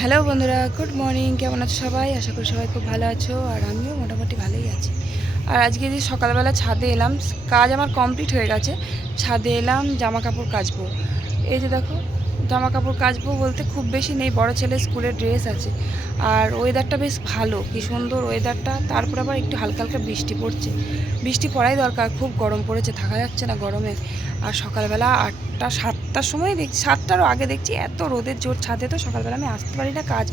Hello বন্ধুরা, good morning. কেমন আছো সবাই? আশা করি সবাই খুব ভালো আছো, আর আমিও মোটামুটি ভালোই আছি। আর আজকে যে সকালবেলা ছাদে এলাম, কাজ আমার কমপ্লিট হয়ে গেছে। ছাদে এলাম জামা কাপড় কাচবো। এই যে দেখো জামা কাপড় কাচবো বলতে খুব বেশি নেই, বড় ছেলে স্কুলের ড্রেস আছে। আর ওয়েদারটা বেশ ভালো, কি সুন্দর ওয়েদারটা তারপর আবার একটু হালকা হালকা বৃষ্টি পড়ছে। বৃষ্টি পড়াই দরকার, খুব গরম পড়েছে, থাকা যাচ্ছে না গরমে। আর সকালবেলা আটটা, সাতটার সময় দেখছি, সাতটারও আগে দেখছি, এত রোদের জোর ছাদে তো সকালবেলা আমি আসতে পারি না কাজ।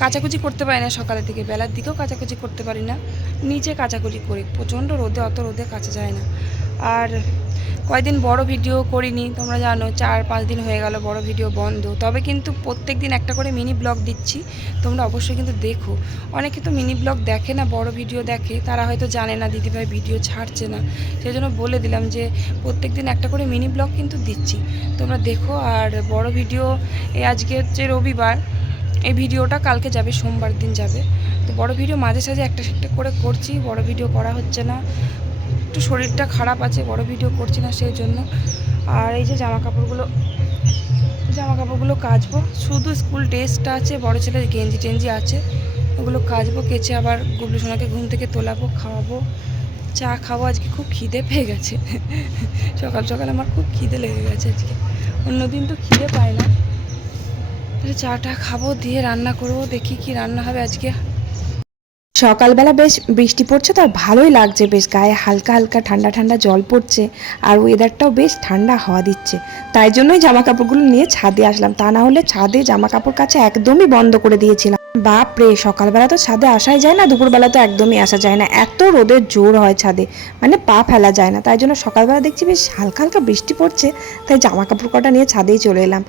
কাচাকুচি করতে পারি না সকালের দিকে বেলার দিকেও কাচাকুচি করতে পারি না। নিচে কাচাকুচি করি, প্রচণ্ড রোদে, অত রোদে কাচা যায় না। আর কয়দিন বড় ভিডিও করিনি, তোমরা জানো, চার পাঁচ দিন হয়ে গেল বড় ভিডিও বন্ধ। তবে কিন্তু প্রত্যেক দিন একটা করে মিনি ব্লগ দিচ্ছি, তোমরা অবশ্যই কিন্তু দেখো। অনেকে তো মিনি ব্লগ দেখে না, বড় ভিডিও দেখে, তারা হয়তো জানে না, দিদিভাই ভিডিও ছাড়ছে না। সেই জন্য বলে দিলাম যে, প্রত্যেক দিন একটা করে মিনি ব্লগ কিন্তু দিচ্ছি। তোমরা দেখো, আর বড় ভিডিও, এই আজকে হচ্ছে রবিবার এই ভিডিওটা কালকে যাবে, সোমবার দিন যাবে। তো বড় ভিডিও মাঝে সাঝে একটা একটা করে করছি, বড় ভিডিও করা হচ্ছে না। একটু শরীরটা খারাপ আছে, বড় ভিডিও করছি না সেই জন্য আর এই যে জামা কাপড়গুলো জামা কাপড়গুলো কাচবো। শুধু স্কুল ড্রেসটা আছে, বড় ছেলের গেঞ্জি টেঞ্জি আছে, ওগুলো কাচবো, কেচে আবার গুবলু সোনাকে ঘুম থেকে তোলাবো, খাওয়াবো। চা খাব, আজকে খুব খিদে পেয়ে গেছে। সকাল সকাল আমার খুব খিদে লেগে গেছে আজকে। অন্যদিন তো খিদে পায় না। তাহলে চাটা খাব, দিয়ে রান্না করব, দেখি কি রান্না হবে আজকে। সকালবেলা বেশ বৃষ্টি পড়ছে তো ভালোই লাগছে, বেশ গায়ে হালকা হালকা ঠান্ডা ঠান্ডা জল পড়ছে, আর ওয়েদারটাও বেশ ঠান্ডা হাওয়া দিচ্ছে। তাই জন্যই জামা কাপড়গুলো নিয়ে ছাদে আসলাম, তা না হলে ছাদে জামা কাপড় কাছে একদমই বন্ধ করে দিয়েছিলাম। বাপ রে সকালবেলা তো ছাদে আসাই যায় না, দুপুরবেলা তো একদমই আসা যায় না। এত রোদের জোর হয় ছাদে মানে পা ফেলা যায় না। তাই জন্য সকালবেলা দেখছি বেশ হালকা হালকা বৃষ্টি পড়ছে, তাই জামা কাপড় কটা নিয়ে ছাদেই চলে এলাম।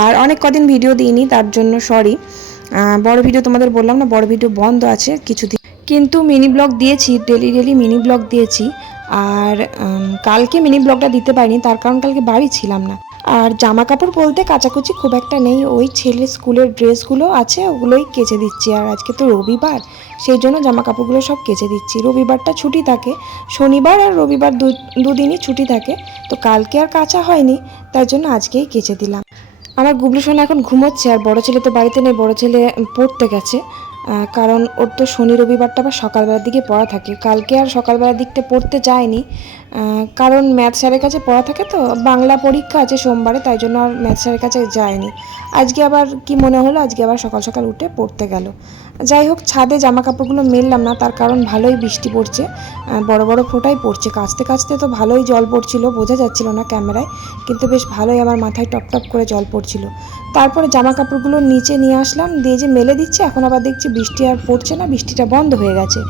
আর অনেক কদিন ভিডিও দিইনি, তার জন্য সরি বড় ভিডিও তোমাদের বললাম না, বড় ভিডিও বন্ধ আছে কিছুদিন। কিন্তু মিনি ব্লগ দিয়েছি, ডেলি ডেলি মিনি ব্লগ দিয়েছি। আর কালকে মিনি ব্লগটা দিতে পারিনি, তার কারণ কালকে বাড়ি ছিলাম না। আর জামা কাপড় বলতে কাচাকুচি খুব একটা নেই। ওই ছেলে স্কুলের ড্রেসগুলো আছে, ওগুলোই কেচে দিচ্ছি। আর আজকে তো রবিবার, সেই জন্য জামা কাপড়গুলো সব কেচে দিচ্ছি। রবিবারটা ছুটি থাকে, শনিবার আর রবিবার দুদিনই ছুটি থাকে। তো কালকে আর কাচা হয়নি, তার জন্য আজকেই কেচে দিলাম। আমার গুবলু সোনা এখন ঘুমোচ্ছে, আর বড় ছেলে তো বাড়িতে নেই, বড় ছেলে পড়তে গেছে। কারণ ওর তো শনি রবিবারটা আবার সকালবেলার দিকে পড়া থাকে। কালকে আর সকালবেলার দিকটা পড়তে যায়নি। কারণ ম্যাথ স্যারের কাছে পড়া থাকে তো, বাংলা পরীক্ষা আছে সোমবারে, তাই জন্য আর ম্যাথ স্যারের কাছে যায়নি। আজকে আবার কি মনে হলো, আজকে আবার সকাল সকাল উঠে পড়তে গেল। যাই হোক, ছাদে জামা কাপড়গুলো মেললাম না, তার কারণ ভালোই বৃষ্টি পড়ছে বড় বড় ফোঁটাই পড়ছে। কাচতে কাচতে তো ভালোই জল পড়ছিল, বোঝা যাচ্ছিল না ক্যামেরায়, কিন্তু বেশ ভালোই আমার মাথায় টপ টপ করে জল পড়ছিল। তারপরে জামা কাপড়গুলো নিচে নিয়ে আসলাম, দিয়ে যে মেলে দিচ্ছে, এখন আবার দেখছি বৃষ্টি আর পড়ছে না, বৃষ্টিটা বন্ধ হয়ে গেছে।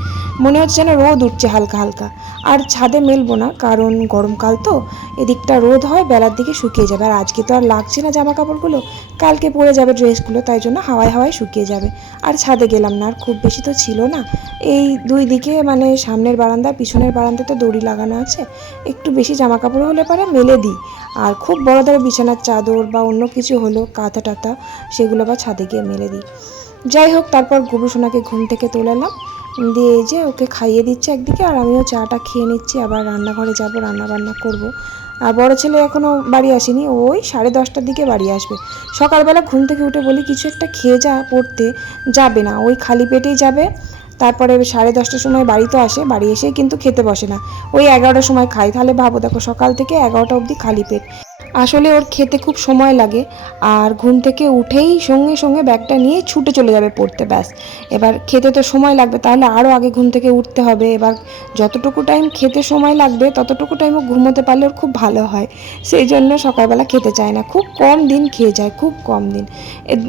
মনে হচ্ছে না রোদ উঠছে হালকা হালকা। আর ছাদে মেলবো না কারণ গরমকাল তো, এদিকটা রোদ হয়, বেলার দিকে শুকিয়ে যাবে। আর আজকে তো আর লাগছে না জামা কাপড়গুলো কালকে পরে যাবে ড্রেসগুলো, তাই জন্য হাওয়ায় হাওয়ায় শুকিয়ে যাবে। আর ছাদে গেলাম না, আর খুব বেশি তো ছিল না। এই দুই দিকে মানে সামনের বারান্দা পিছনের বারান্দা তো দড়ি লাগানো আছে। একটু বেশি জামা কাপড় হলে পারে, মেলে দিই। আর খুব বড় ধরো বিছানার চাদর বা অন্য কিছু হলো, কাঁথা টাথা, সেগুলো বা ছাদে গিয়ে মেলে দিই। যাই হোক, তারপর গুবু সোনাকে ঘুম থেকে তোলালাম দিয়ে যে ওকে খাইয়ে দিচ্ছে একদিকে আর আমিও চাটা খেয়ে নিচ্ছি, আবার রান্নাঘরে যাব রান্না বান্না করব। আর বড় ছেলে এখনও বাড়ি আসেনি ওই সাড়ে দশটার দিকে বাড়ি আসবে। সকালবেলা ঘুম থেকে উঠে বলি, কিছু একটা খেয়ে যা, পড়তে যাবে না। ওই খালি পেটেই যাবে। তারপরে সাড়ে দশটার সময় বাড়ি তো আসে, বাড়ি এসে কিন্তু খেতে বসে না। ওই এগারোটার সময় খাই। তাহলে ভাবো, দেখো সকাল থেকে এগারোটা অবধি খালি পেট। আসলে ওর খেতে খুব সময় লাগে আর ঘুম থেকে উঠেই সঙ্গে সঙ্গে ব্যাগটা নিয়ে ছুটে চলে যাবে পড়তে, ব্যাস। এবার খেতে তো সময় লাগবে, তাহলে আরও আগে ঘুম থেকে উঠতে হবে। এবার যতটুকু টাইম খেতে সময় লাগবে, ততটুকু টাইমও ঘুমোতে পারলে ওর খুব ভালো হয়। সেই জন্য সকালবেলা খেতে চায় না। খুব কম দিন খেয়ে যায়, খুব কম দিন।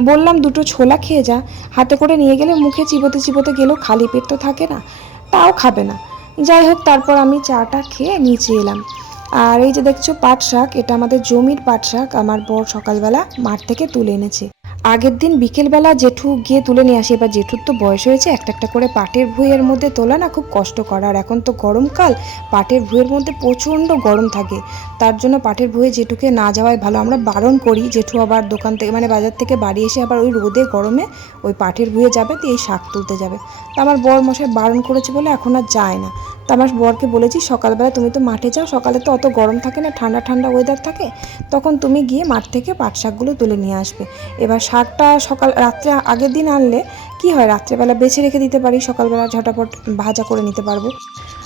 বললাম দুটো ছোলা খেয়ে যা। হাতে করে নিয়ে গেলে মুখে চিবোতে চিবোতে গেলেও খালি পেট তো থাকে না, তাও খাবে না। যাই হোক, তারপর আমি চাটা খেয়ে নিচে এলাম। আর এই যে দেখছ পাট শাক, এটা আমাদের জমির পাট শাক, আমার বর সকালবেলা মাঠ থেকে তুলে এনেছে। আগের দিন বিকেলবেলা জেঠু গিয়ে তুলে নিয়ে আসি, এবার জেঠুর তো বয়স হয়েছে, একটা একটা করে পাটের ভুঁইয়ের মধ্যে তোলা না খুব কষ্ট করা আর এখন তো গরমকাল, পাটের ভুঁইয়ের মধ্যে প্রচণ্ড গরম থাকে। তার জন্য পাটের ভুঁয়ে জেঠুকে না যাওয়াই ভালো। আমরা বারণ করি জেঠু আবার দোকান থেকে মানে বাজার থেকে বাড়ি এসে আবার ওই রোদে, গরমে ওই পাটের ভুঁয়ে যাবে তো এই শাক তুলতে যাবে। তো আমার বর মশাই বারণ করেছে বলে এখন আর যায় না। তো আমার বরকে বলেছি, সকালবেলা তুমি তো মাঠে যাও, সকালে তো অত গরম থাকে না, ঠান্ডা ঠান্ডা ওয়েদার থাকে, তখন তুমি গিয়ে মাঠ থেকে পাট শাকগুলো তুলে নিয়ে আসবে। এবার শাকটা সকাল, রাত্রে আগের দিন আনলে কি হয়? রাত্রেবেলা বেছে রেখে দিতে পারি, সকালবেলা ঝটাপট ভাজা করে নিতে পারব।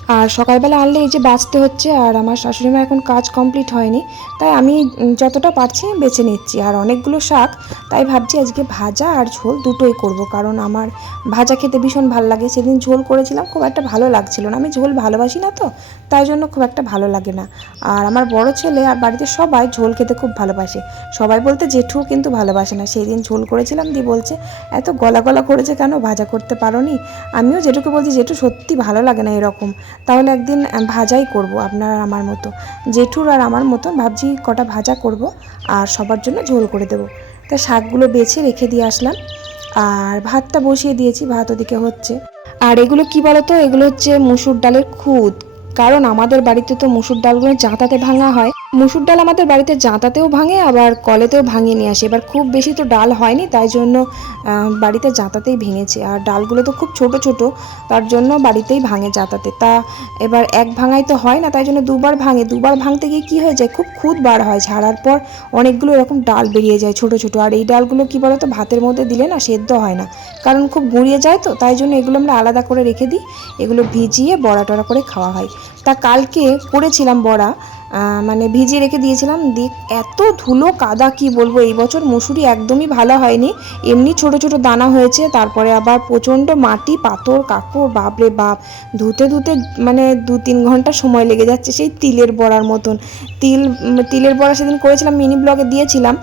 আর সকালবেলা আনলে এই যে বাঁচতে হচ্ছে, আর আমার শাশুড়ি মা এখন কাজ কমপ্লিট হয়নি, তাই আমি যতটা পারছি বেছে নিচ্ছি। আর অনেকগুলো শাক, তাই ভাবছি আজকে ভাজা আর ঝোল দুটোই করব, কারণ আমার ভাজা খেতে ভীষণ ভালো লাগে। সেদিন ঝোল করেছিলাম, খুব একটা ভালো লাগছিল না। আমি ঝোল ভালোবাসি না তো, তাই জন্য খুব একটা ভালো লাগে না। আর আমার বড় ছেলে আর বাড়িতে সবাই ঝোল খেতে খুব ভালোবাসে। সবাই বলতে জেঠু কিন্তু ভালোবাসে না। সেই দিন ঝোল করেছিলাম দিয়ে বলছে, এত গলা গলা করেছে কেন? ভাজা করতে পারোনি? আমিও জেঠুকে বলছি, জেঠু, সত্যি ভালো লাগে না এরকম। তাহলে একদিন ভাজাই করব আপনার আমার মতো। জেঠুর আর আমার মতো ভাবছি কটা ভাজা করব আর সবার জন্য ঝোল করে দেবো। তা শাকগুলো বেছে রেখে দিয়ে আসলাম আর ভাতটা বসিয়ে দিয়েছি, ভাত ওদিকে হচ্ছে। আর এগুলো কি বলতো? এগুলো হচ্ছে মুসুর ডালের খুদ। কারণ আমাদের বাড়িতে তো মুসুর ডালগুলো জাঁতাতে ভাঙা হয় মুসুর ডাল আমাদের বাড়িতে জাঁতাতেও ভাঙে, আবার কলেতেও ভাঙিয়ে নিয়ে আসে। এবার খুব বেশি তো ডাল হয়নি, তাই জন্য বাড়িতে জাঁতাতেই ভেঙেছে। আর ডালগুলো তো খুব ছোট ছোট, তার জন্য বাড়িতেই ভাঙে জাঁতাতে তা এবার এক ভাঙাই তো হয় না, তাই জন্য দুবার ভাঙে। দুবার ভাঙতে গিয়ে কী হয়ে যায়? খুব খুদ বার হয়, ঝাড়ার পর অনেকগুলো এরকম ডাল বেরিয়ে যায় ছোট ছোট। আর এই ডালগুলো কি বলতো, ভাতের মধ্যে দিলে না সেদ্ধ হয় না, কারণ খুব গুঁড়িয়ে যায় তো, তাই জন্য এগুলো আমরা আলাদা করে রেখে দিই। এগুলো ভিজিয়ে বড়া টড়া করে খাওয়া হয়। তা কালকে করেছিলাম বড়া মানে ভিজিয়ে রেখে দিয়েছিলাম। দিয়ে এত ধুলো কাদা, কি বলব, এই বছর মুসুরি একদমই ভালো হয়নি। এমনি ছোট ছোট দানা হয়েছে, তারপরে আবার প্রচণ্ড মাটি, পাথর কাকড় বাপরে বাপ। ধুতে ধুতে মানে দু তিন ঘণ্টা সময় লেগে যাচ্ছে সেই তিলের বড়ার মতন। তিল তিলের বড়া সেদিন করেছিলাম, মিনি ব্লগে দিয়েছিলাম।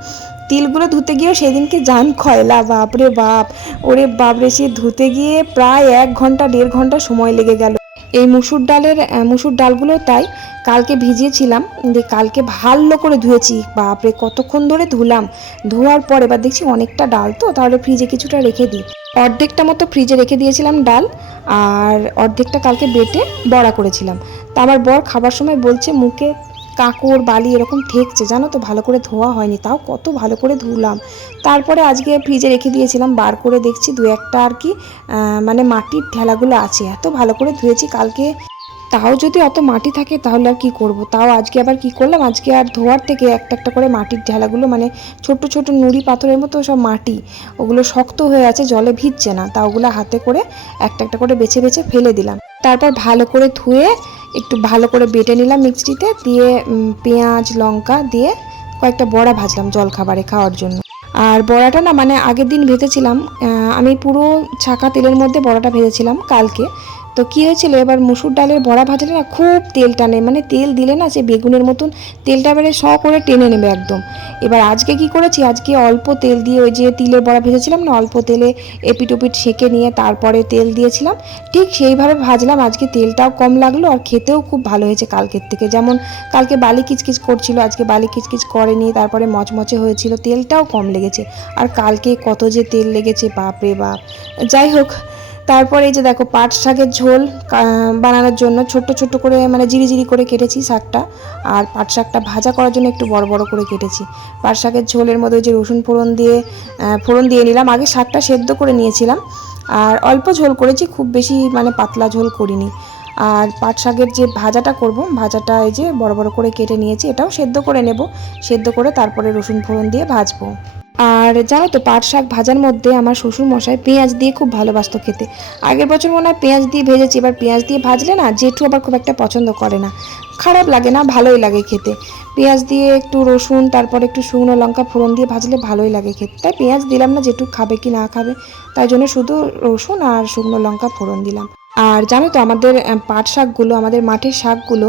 তিলগুলো ধুতে গিয়েও সেদিনকে জান খয়লা, বাপরে বাপ। ওরে বাপরে, সে ধুতে গিয়ে প্রায় এক ঘণ্টা, দেড় ঘণ্টা সময় লেগে গেল। এই মুসুর ডালের মুসুর ডালগুলো তাই কালকে ভিজিয়েছিলাম। দিয়ে কালকে ভালো করে ধুয়েছি। বাপরে, কতক্ষণ ধরে ধুলাম। ধোয়ার পর এবার দেখছি অনেকটা ডাল তো, তাহলে ফ্রিজে কিছুটা রেখে দিই। অর্ধেকটা মতো ফ্রিজে রেখে দিয়েছিলাম ডাল, আর অর্ধেকটা কালকে বেটে বড়া করেছিলাম। তা আমার বর খাবার সময় বলছে, মুখে কাঁকড়, বালি এরকম ঠেকছে, জানো তো ভালো করে ধোয়া হয়নি, তাও কত ভালো করে ধুলাম। তারপরে আজকে ফ্রিজে রেখে দিয়েছিলাম, বার করে দেখছি দু একটা আর কি মানে মাটির ঠেলাগুলো আছে, এত ভালো করে ধুয়েছি, কালকে তাও যদি অত মাটি থাকে তাহলে আর কি করব? তাও আজকে আবার কি করলাম? আজকে আর ধোয়ার থেকে একটা একটা করে মাটির ঢেলাগুলো মানে ছোট ছোট নুড়ি পাথরের মতো সব মাটি, ওগুলো শক্ত হয়ে আছে, জলে ভিজছে না, তা ওগুলো হাতে করে একটা একটা করে বেছে বেছে ফেলে দিলাম। তারপর ভালো করে ধুয়ে একটু ভালো করে বেটে নিলাম মিক্সিতে, দিয়ে পেঁয়াজ, লঙ্কা দিয়ে কয়েকটা বড়া ভাজলাম জল খাবারে খাওয়ার জন্য। আর বড়াটা না মানে আগের দিন ভেজেছিলাম আমি পুরো ছাকা তেলের মধ্যে বড়াটা ভেজেছিলাম কালকে। তো কী হয়েছিল? এবার মুসুর ডালের বড়া ভাজলে না খুব তেল টানে মানে তেল দিলে না সে বেগুনের মতন তেলটা বেড়ে শ করে টেনে নেবে একদম। এবার আজকে কি করেছি? আজকে অল্প তেল দিয়ে ওই যে তিলের বড়া ভেজেছিলাম না, অল্প তেলে এপিট ওপিট সেঁকে নিয়ে তারপরে তেল দিয়েছিলাম। ঠিক সেইভাবে ভাজলাম, আজকে তেলটাও কম লাগল আর খেতেও খুব ভালো হয়েছে কালকের থেকে। যেমন কালকে বালি কিচকিচ করছিল, আজকে বালি কিচকিচ করেনি, তারপরে মচমচে হয়েছিল, তেলটাও কম লেগেছে। আর কালকে কত যে তেল লেগেছে বাপ রে বাপ। যাই হোক তারপরে এই যে দেখো পাট শাকের ঝোল বানানোর জন্য ছোট্ট ছোট্ট করে মানে জিরি জিরি করে কেটেছি শাকটা। আর পাট শাকটা ভাজা করার জন্য একটু বড় বড় করে কেটেছি। পাট শাকের ঝোলের মধ্যে যে রসুন ফোড়ন দিয়ে ফোড়ন দিয়ে নিলাম। আগে শাকটা সেদ্ধ করে নিয়েছিলাম। আর অল্প ঝোল করেছি, খুব বেশি মানে পাতলা ঝোল করিনি। আর পাট শাকের যে ভাজাটা করব, ভাজাটা এই যে বড় বড় করে কেটে নিয়েছি, এটাও সেদ্ধ করে নেব। সেদ্ধ করে তারপরে রসুন ফোড়ন দিয়ে ভাজবো। আর জানো তো, পাট শাক ভাজার মধ্যে আমার শ্বশুর মশাই পেঁয়াজ দিয়ে খুব ভালোবাসত খেতে। আগের বছর মনে হয় পেঁয়াজ দিয়ে ভেজেছি, এবার পেঁয়াজ দিয়ে ভাজলে না জেঠু আবার খুব একটা পছন্দ করে না। খারাপ লাগে না, ভালোই লাগে খেতে। পেঁয়াজ দিয়ে একটু রসুন, তারপর একটু শুকনো লঙ্কা ফোড়ন দিয়ে ভাজলে ভালোই লাগে খেতে। তাই পেঁয়াজ দিলাম না জেঠু খাবে কি না খাবে, তাই জন্য শুধু রসুন আর শুকনো লঙ্কা ফোড়ন দিলাম। আর জানো তো আমাদের পাট শাকগুলো, আমাদের মাঠের শাকগুলো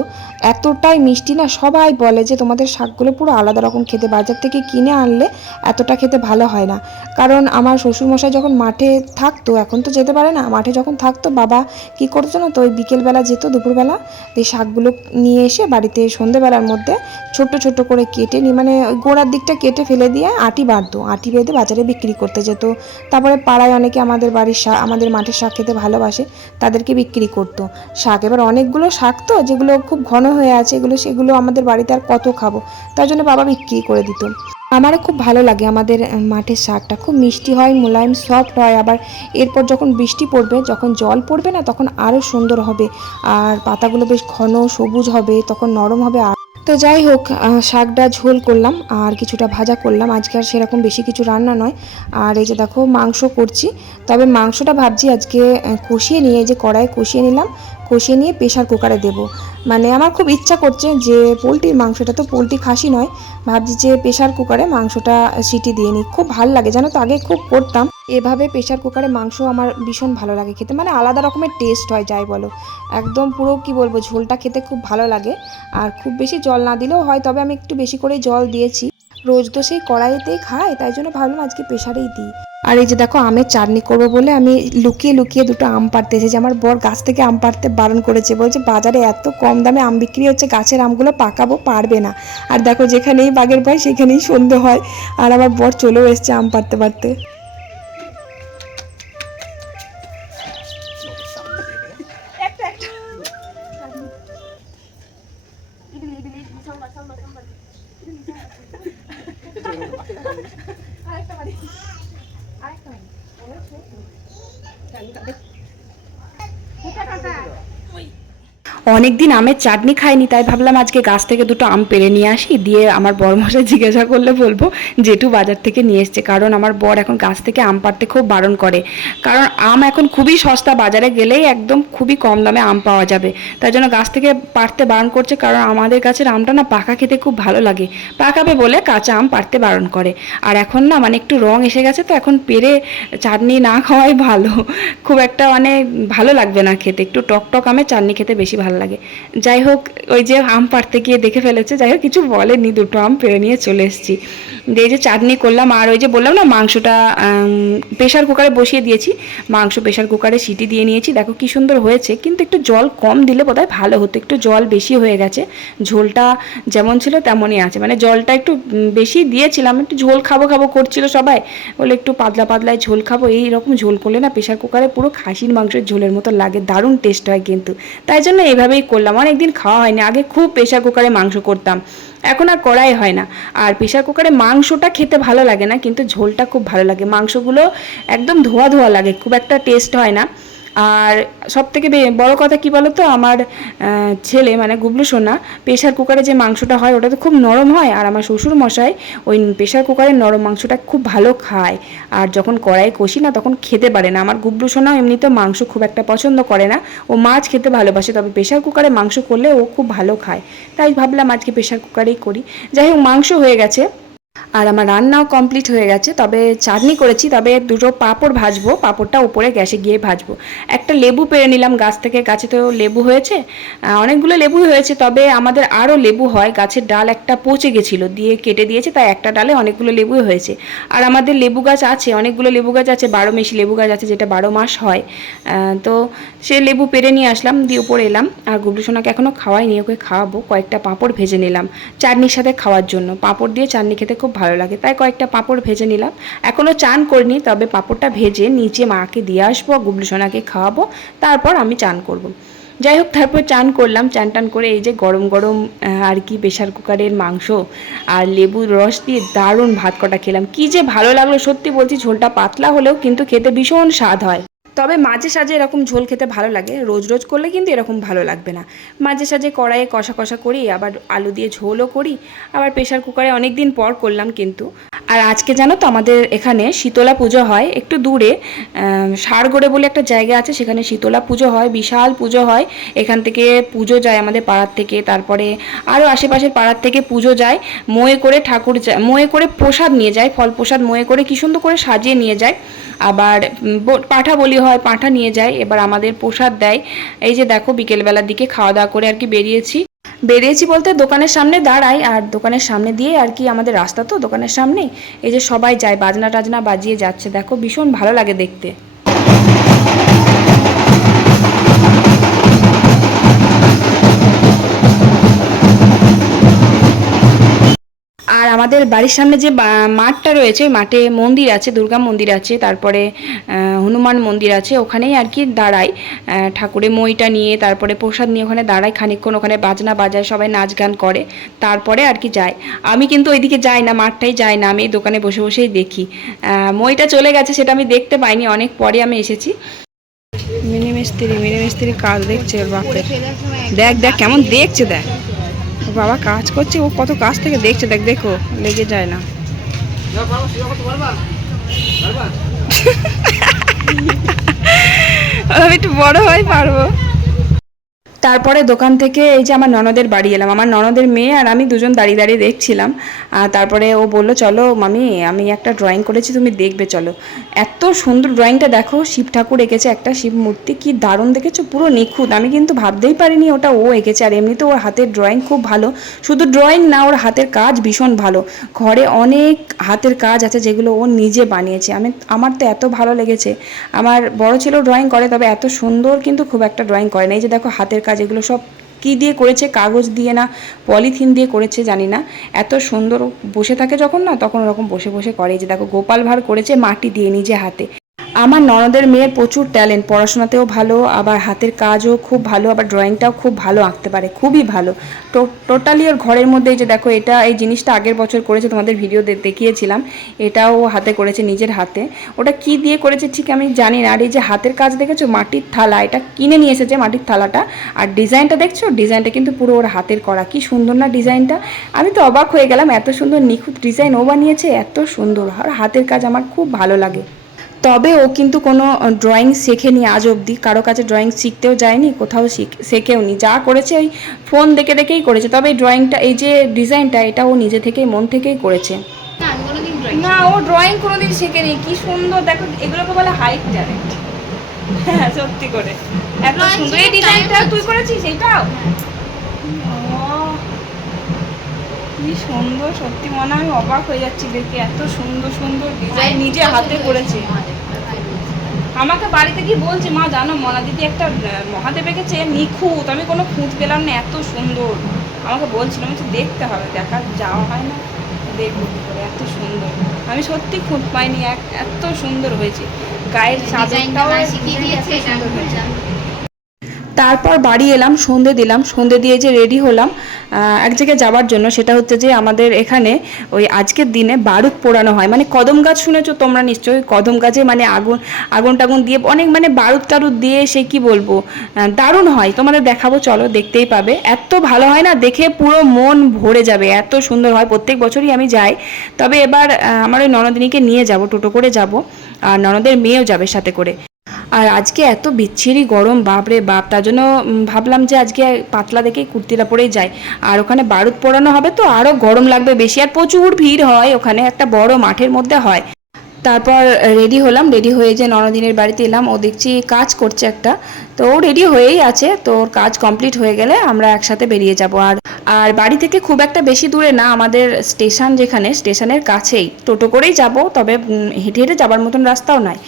এতটাই মিষ্টি না, সবাই বলে যে তোমাদের শাকগুলো পুরো আলাদা রকম খেতে, বাজার থেকে কিনে আনলে এতটা খেতে ভালো হয় না। কারণ আমার শ্বশুরমশাই যখন মাঠে থাকতো, এখন তো যেতে পারে না, মাঠে যখন থাকতো, বাবা কি করতো না তো, ওই বিকেলবেলা যেত, দুপুরবেলা এই শাকগুলো নিয়ে নিয়ে এসে বাড়িতে সন্ধেবেলার মধ্যে ছোট্ট ছোট্ট করে কেটে নিয়ে মানে গোড়ার দিকটা কেটে ফেলে দিয়ে আটি বাঁধতো। আটি বেঁধে বাজারে বিক্রি করতে যেত। তারপরে পাড়ায় অনেকে আমাদের বাড়ির শাক আমাদের মাঠের শাক খেতে ভালোবাসে, তাদেরকে বিক্রি করতো। শাক এবার অনেকগুলো শাক তো, যেগুলো খুব ঘন হয়ে আছে, এগুলো, সেগুলো আমাদের বাড়িতে আর কত খাব? তার জন্য বাবা বিক্রি করে দিত। আমারও খুব ভালো লাগে আমাদের মাঠের শাকটা। খুব মিষ্টি হয়, মোলায়েম সফট হয়, আবার এরপর যখন বৃষ্টি পড়বে, যখন জল পড়বে না, তখন আরও সুন্দর হবে। আর পাতাগুলো বেশ ঘন, সবুজ হবে, তখন নরম হবে আর। তো যাই হোক শাকটা ঝোল করলাম, আর কিছুটা ভাজা করলাম। আজকে আর সেরকম বেশি কিছু রান্না নয়। আর এই যে দেখো, মাংস করছি। তবে মাংসটা ভাবছি আজকে কষিয়ে নিয়ে যে কড়াই কষিয়ে নিলাম। কষিয়ে নিয়ে প্রেশার কুকারে দেব। মানে আমার খুব ইচ্ছা করছে যে পোলট্রির মাংসটা তো পোলট্রি খাসি নয়, ভাবছি যে প্রেশার কুকারে মাংসটা সিটি দিয়ে নিই। খুব ভালো লাগে, জানো তো আগে খুব করতাম। এভাবে প্রেশার কুকারে মাংস আমার ভীষণ ভালো লাগে খেতে। মানে আলাদা রকমের টেস্ট হয়, যাই বলো। একদম পুরো কি বলব, ঝোলটা খেতে খুব ভালো লাগে। আর খুব বেশি জল না দিলেও হয়, তবে আমি একটু বেশি করে জল দিয়েছি। রোজ তো সেই কড়াইতেই খাই, তাই জন্য ভাবলাম আজকে প্রেশারেই দিই। আর এই যে দেখো, আমের চাটনি করব বলে আমি লুকিয়ে লুকিয়ে দুটো আম পাড়তে এসেছি। আমার বর গাছ থেকে আম পাড়তে বারণ করেছে। বলছে, বাজারে এত কম দামে আম বিক্রি হচ্ছে, গাছের আমগুলো পাকাবো, পারবে না। আর দেখো, যেখানেই বাঘের ভয়, সেখানেই সন্ধে হয়। আর আমার বর চলেও এসছে আম পাড়তে পারতে অনেক দিন আমের চাটনি খাইনি, তাই ভাবলাম আজকে গাছ থেকে দুটো আম পেরে নিয়ে আসি, দিয়ে আমার বর মশাই জিজ্ঞাসা করলে বলব জেঠু বাজার থেকে নিয়ে এসছে, কারণ আমার বর এখন গাছ থেকে আম পাড়তে খুব বারণ করে। কারণ আম এখন খুবই সস্তা, বাজারে গেলেই একদম খুবই কম দামে আম পাওয়া যাবে। তাই জন্য গাছ থেকে পাড়তে বারণ করছে, কারণ আমাদের গাছের আমটা না পাকা খেতে খুব ভালো লাগে। পাকাবে বলে কাঁচা আম পাড়তে বারণ করে। আর এখন না মানে একটু রং এসে গেছে তো, এখন পেরে চাটনি না খাওয়াই ভালো। খুব একটা মানে ভালো লাগবে না খেতে, একটু টক টক আমে চাটনি খেতে বেশি ভালো লাগে। যাই হোক ওই যে আম পাড়তে গিয়ে দেখে ফেলেছে যাই হোক কিছু বলেনি, দুটো আম পেরে নিয়ে চলে এসেছি। দিয়ে যে চাটনি করলাম, আর ওই যে বললাম না, মাংসটা প্রেশার কুকারে বসিয়ে দিয়েছি। মাংস প্রেশার কুকারে সিটি দিয়ে নিয়েছি, দেখো কি সুন্দর হয়েছে, কিন্তু একটু জল কম দিলে বোধহয় ভালো হতো, একটু জল বেশি হয়ে গেছে। ঝোলটা যেমন ছিল তেমনই আছে মানে জলটা একটু বেশি দিয়েছিলাম, একটু ঝোল খাব খাব করছিল সবাই, বলে একটু পাতলা পাতলায় ঝোল খাব, এই রকম ঝোল করলে না প্রেশার কুকারে পুরো খাসির মাংসের ঝোলের মতো লাগে, দারুণ টেস্ট হয় কিন্তু। তাই জন্য এইভাবেই করলাম, অনেকদিন খাওয়া হয়নি, আগে খুব প্রেশার কুকারে মাংস করতাম, এখন আর করাই হয় না। আর প্রেশার কুকারে মাংসটা খেতে ভালো লাগে না, কিন্তু ঝোলটা খুব ভালো লাগে, মাংসগুলো একদম ধোয়া ধোয়া লাগে, খুব একটা টেস্ট হয় না। আর সব থেকে বড় কথা কি বলো তো আমার ছেলে মানে গুবলু সোনা প্রেশার কুকারে যে মাংসটা হয়, ওটা তো খুব নরম হয়। আর আমার শ্বশুর মশাই ওই প্রেশার কুকারের নরম মাংসটা খুব ভালো খায়। আর যখন কড়াইয়ে কষি না, তখন খেতে পারে না। আমার গুবলু সোনাও এমনিতেও মাংস খুব একটা পছন্দ করে না। ও মাছ খেতে ভালোবাসে, তবে প্রেশার কুকারে মাংস করলে ও খুব ভালো খায়। তাই ভাবলাম আজকে প্রেশার কুকারেই করি। যাই হোক, মাংস হয়ে গেছে। আর আমার রান্নাও কমপ্লিট হয়ে গেছে, তবে চাটনি করেছি, তবে দুটো পাঁপড় ভাজবো, পাঁপড়টা উপরে গ্যাসে গিয়ে ভাজবো। একটা লেবু পেরে নিলাম গাছ থেকে, গাছে তো লেবু হয়েছে অনেকগুলো লেবু হয়েছে, তবে আমাদের আরও লেবু হয়, গাছের ডাল একটা পচে গেছিল, দিয়ে কেটে দিয়েছে, তাই একটা ডালে অনেকগুলো লেবু হয়েছে। আর আমাদের লেবু গাছ আছে, অনেকগুলো লেবু গাছ আছে, বারো মেশি লেবু গাছ আছে, যেটা বারো মাস হয়। তো সে লেবু পেরে নিয়ে আসলাম, দিয়ে উপরে এলাম, আর গুবলু সোনাকে এখনও খাওয়াইনি, ওকে খাওয়াবো, কয়েকটা পাঁপড় ভেজে নিলাম, চাটনির সাথে খাওয়ার জন্য। পাঁপড় দিয়ে চাটনি খেতে খুব ভালো লাগে। তাই কয়েকটা পাঁপড় ভেজে নিলাম। এখনও চান করিনি, তবে পাঁপড়টা ভেজে নিচে মাকে দিয়ে আসব, গুবলু সোনাকে খাওয়াবো, তারপর আমি চান করব। যাই হোক, তারপর চান করলাম। চান টান করে এই যে গরম গরম আর কি প্রেশার কুকারের মাংস আর লেবুর রস দিয়ে দারুণ ভাত কটা খেলাম। কি যে ভালো লাগল, সত্যি বলছি ঝোলটা পাতলা হলেও কিন্তু খেতে ভীষণ স্বাদ হয়। তবে মাঝে সাঝে এরকম ঝোল খেতে ভালো লাগে। রোজ রোজ করলে কিন্তু এরকম ভালো লাগবে না। মাঝে সাঝে কড়াইয়ে কষা কষা করি, আবার আলু দিয়ে ঝোলও করি, আবার প্রেশার কুকারে অনেক দিন পর করলাম কিন্তু। আর আজকে জানো তো আমাদের এখানে শীতলা পুজো হয়, একটু দূরে সারগড়ে বলে একটা জায়গা আছে, সেখানে শীতলা পুজো হয়, বিশাল পুজো হয়। এখান থেকে পুজো যায় আমাদের পাড়ার থেকে, তারপরে আরও আশেপাশের পাড়ার থেকে পুজো যায়, ময়ে করে ঠাকুর যায়, ময়ে করে প্রসাদ নিয়ে যায়, ফল প্রসাদ ময়ে করে কি সুন্দর করে সাজিয়ে নিয়ে যায়। আবার পাঁঠা বলি হয় পাঁঠা নিয়ে যায়, এবার আমাদের প্রসাদ দেয়। এই যে দেখো, বিকেলবেলার দিকে খাওয়া দাওয়া করে আর কি বেরিয়েছি। বেরিয়েছি বলতে দোকানের সামনে দাঁড়াই, আর দোকানের সামনে দিয়ে আর কি আমাদের রাস্তা তো দোকানের সামনেই। এই যে সবাই যায়, বাজনা টাজনা বাজিয়ে যাচ্ছে। দেখো, ভীষণ ভালো লাগে দেখতে। আর আমাদের বাড়ির সামনে যে মাঠটা রয়েছে মাঠে মন্দির আছে দুর্গা মন্দির আছে তারপরে হনুমান মন্দির আছে ওখানেই আর কি দাঁড়াই। আহ, ঠাকুরের মইটা নিয়ে তারপরে প্রসাদ নিয়ে ওখানে দাঁড়াই খানিকক্ষণ ওখানে বাজনা বাজায় সবাই নাচ গান করে তারপরে আর কি যায় আমি কিন্তু ওইদিকে যাই না মাঠটাই যাই না আমি দোকানে বসে বসেই দেখি। মইটা চলে গেছে সেটা আমি দেখতে পাইনি অনেক পরে আমি এসেছি। মিনি মিস্ত্রি মিনি মিস্ত্রি কাজ দেখছে বাপের। দেখ দেখ কেমন দেখছে দেখ। বাবা কাজ করছে ও কত কাজ থেকে দেখছে দেখ দেখো লেগে যায় না। আমি একটু বড় হয় পারব। তারপরে দোকান থেকে এই যে আমার ননদের বাড়ি এলাম। আমার ননদের মেয়ে আর আমি দুজন দাঁড়িয়ে দাঁড়িয়ে দেখছিলাম। আর তারপরে ও বলল, চলো মামি, আমি একটা ড্রয়িং করেছি, তুমি দেখবে, চলো। এত সুন্দর ড্রয়িংটা দেখো, শিব ঠাকুর এঁকেছে একটা শিব মূর্তি, কি দারুণ দেখেছ? পুরো নিখুঁত। আমি কিন্তু ভাবতেই পারিনি ওটা ও এঁকেছে। আর এমনিতে ওর হাতের ড্রয়িং খুব ভালো। শুধু ড্রয়িং না, ওর হাতের কাজ ভীষণ ভালো। ঘরে অনেক হাতের কাজ আছে যেগুলো ও নিজে বানিয়েছে। আমি, আমার তো এত ভালো লেগেছে। আমার বড় ছেলেও ড্রয়িং করে, তবে এত সুন্দর কিন্তু খুব একটা ড্রয়িং করে না। এই যে দেখো, হাতের কাজ এগুলো সব কী দিয়ে করেছে, কাগজ দিয়ে না, পলিথিন দিয়ে করেছে জানি না। এত সুন্দর বসে থাকে যখন না, তখন ওরকম বসে বসে করে যে দেখো গোপাল ভাঁড় করেছে মাটি দিয়ে নিজে হাতে। আমার ননদের মেয়ের প্রচুর ট্যালেন্ট পড়াশোনাতেও ভালো, আবার হাতের কাজও খুব ভালো, আবার ড্রয়িংটাও খুব ভালো আঁকতে পারে, খুবই ভালো। টোটালি ওর ঘরের মধ্যে এই যে দেখো, এটা এই জিনিসটা আগের বছর করেছে, তোমাদের ভিডিও দেখিয়েছিলাম, এটাও হাতে করেছে নিজের হাতে। ওটা কি দিয়ে করেছে ঠিক আমি জানি না, আর এই যে হাতের কাজ দেখেছ, মাটির থালা, এটা কিনে নিয়ে এসেছে মাটির থালাটা, আর ডিজাইনটা দেখছ? ডিজাইনটা কিন্তু পুরো ওর হাতের করা, কি সুন্দর না ডিজাইনটা আমি তো অবাক হয়ে গেলাম, এত সুন্দর নিখুঁত ডিজাইন ও বানিয়েছে, এত সুন্দর, আর হাতের কাজ আমার খুব ভালো লাগে। তবে ও কিন্তু কোনো ড্রয়িং শেখেনি আজ অবধি। কারও কাছে ড্রয়িং শিখতেও যায়নি কোথাও শিখ শেখেওনি। যা করেছে ওই ফোন দেখে দেখেই করেছে। তবে এই ড্রয়িংটা এই যে ডিজাইনটা এটা ও নিজে থেকেই মন থেকেই করেছে। না আমি কোনোদিন ড্রয়িং না ও ড্রয়িং কোনোদিন শেখেনি। কি সুন্দর দেখো এগুলোকে বলে হাইট ট্যালেন্ট হ্যাঁ সত্যি করে। এত সুন্দর। এই ডিজাইনটা তুই করেছিস এইটাও ও, কি সুন্দর সত্যি মনে হয় অবাক হয়ে যাচ্ছি দেখে এত সুন্দর সুন্দর ডিজাইন নিজে হাতে করেছে। আমাকে বাড়িতে কি বলছে মা জানো মনা দিদি একটা মহাদেব এঁকেছে নিখুঁত আমি কোনো খুঁত পেলাম না এত সুন্দর। আমাকে বলছিল আমি দেখতে হবে দেখা যাওয়া হয় না দেখব কি করে এত সুন্দর। আমি সত্যি খুঁত পাইনি এক এত সুন্দর হয়েছে। গায়ের ডিজাইনটা চাদরটাও মা এত শিখিয়ে দিয়েছে এটা আমি সুন্দর হয়েছে। বুঝলাম তারপর বাড়ি এলাম, সন্ধে দিলাম, সন্ধে দিয়ে যে রেডি হলাম এক জায়গায় যাওয়ার জন্য, সেটা হচ্ছে যে আমাদের এখানে ওই আজকের দিনে বারুদ পোড়ানো হয়। মানে কদম গাছ শুনেছো তোমরা নিশ্চয়ই? কদম গাছে মানে আগুন আগুন টাগুন দিয়ে অনেক মানে বারুদ টারুদ দিয়ে সে কি বলব? দারুণ হয়। তোমাদের দেখাবো, চলো, দেখতেই পাবে। এত ভালো হয় না, দেখে পুরো মন ভরে যাবে। এত সুন্দর হয়, প্রত্যেক বছরই আমি যাই। তবে এবার আমার ওই ননদিনীকে নিয়ে যাব, টোটো করে যাব, আর ননদের মেয়েও যাবে সাথে করে। আর আজকে এত বিচ্ছিরি গরম, বাপরে বাপ, তার জন্য ভাবলাম যে আজকে পাতলা দেখেই কুর্তিটা পরেই যাই। আর ওখানে বারুদ পোড়ানো হবে তো আরও গরম লাগবে বেশি, আর প্রচুর ভিড় হয় ওখানে, একটা বড় মাঠের মধ্যে হয়। তারপর রেডি হলাম, রেডি হয়ে যে ননদিনের বাড়িতে এলাম, ও দেখছি কাজ করছে একটা, তো ও রেডি হয়েই আছে, তো ওর কাজ কমপ্লিট হয়ে গেলে আমরা একসাথে বেরিয়ে যাব। আর আর বাড়ি থেকে খুব একটা বেশি দূরে না, আমাদের স্টেশন যেখানে, স্টেশনের কাছেই। টোটো করেই যাব, তবে হেঁটে হেঁটে যাবার মতন রাস্তাও নয়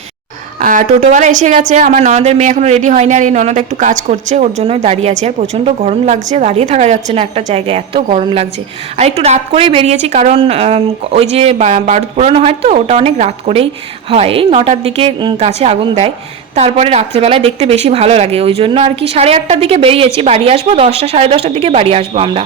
আর টোটোওয়ালা এসে গেছে। আমার ননদের মেয়ে এখনও রেডি হয়নি আর এই ননদ একটু কাজ করছে, ওর জন্যই দাঁড়িয়ে আছে। আর প্রচণ্ড গরম লাগছে, দাঁড়িয়ে থাকা যাচ্ছে না একটা জায়গায়, এত গরম লাগছে। আর একটু রাত করেই বেরিয়েছি কারণ ওই যে বারুদ পোড়ানো হয় তো, ওটা অনেক রাত করেই হয়। এই নটার দিকে গাছে আগুন দেয়। তারপরে রাত্রেবেলায় দেখতে বেশি ভালো লাগে। ওই জন্য আর কি সাড়ে আটটার দিকে বেরিয়েছি, বাড়ি আসব, দশটা, সাড়ে দশটার দিকে বাড়ি আসব আমরা।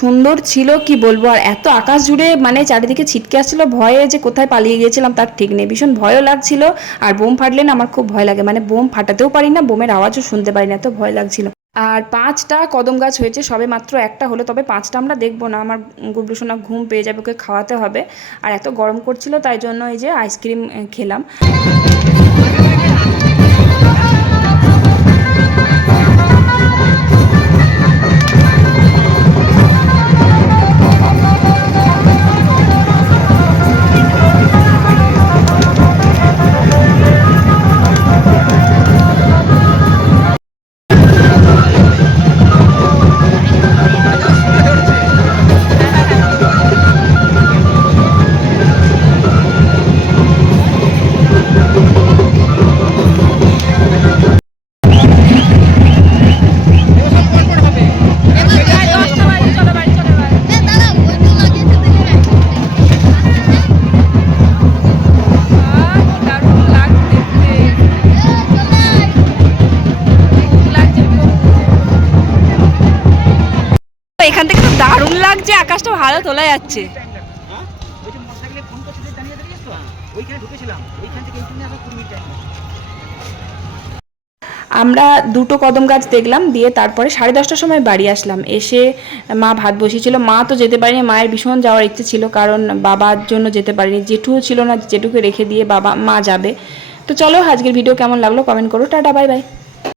সুন্দর ছিল, কি বলব? আর এত আকাশ জুড়ে মানে চারিদিকে ছিটকে আসছিল, ভয়ে যে কোথায় পালিয়ে গিয়েছিলাম তার ঠিক নেই। ভীষণ ভয়ও লাগছিল, আর বোম ফাটলে না আমার খুব ভয় লাগে। মানে বোম ফাটাতেও পারি না, বোমের আওয়াজও শুনতে পারি না, এত ভয় লাগছিল। আর পাঁচটা কদম গাছ হয়েছে, সবে মাত্র একটা হলো, তবে পাঁচটা আমরা দেখব না। আমার গুবলু সোনা ঘুম পেয়ে যাবে, ওকে খাওয়াতে হবে। আর এত গরম করছিল, তাই জন্য এই যে আইসক্রিম খেলাম। টাইম আমরা দুটো কদম গাছ দেখলাম, দিয়ে তারপরে সাড়ে দশটার সময় বাড়ি আসলাম। এসে মা ভাত বসিয়েছিল। মা তো যেতে পারেনি, মায়ের ভীষণ যাওয়ার ইচ্ছে ছিল, কারণ বাবার জন্য যেতে পারেনি। জেঠুও ছিল না জেঠুকে রেখে দিয়ে বাবা মা যাবে। তো চলো, আজকের ভিডিও কেমন লাগল কমেন্ট করো। Tata bye bye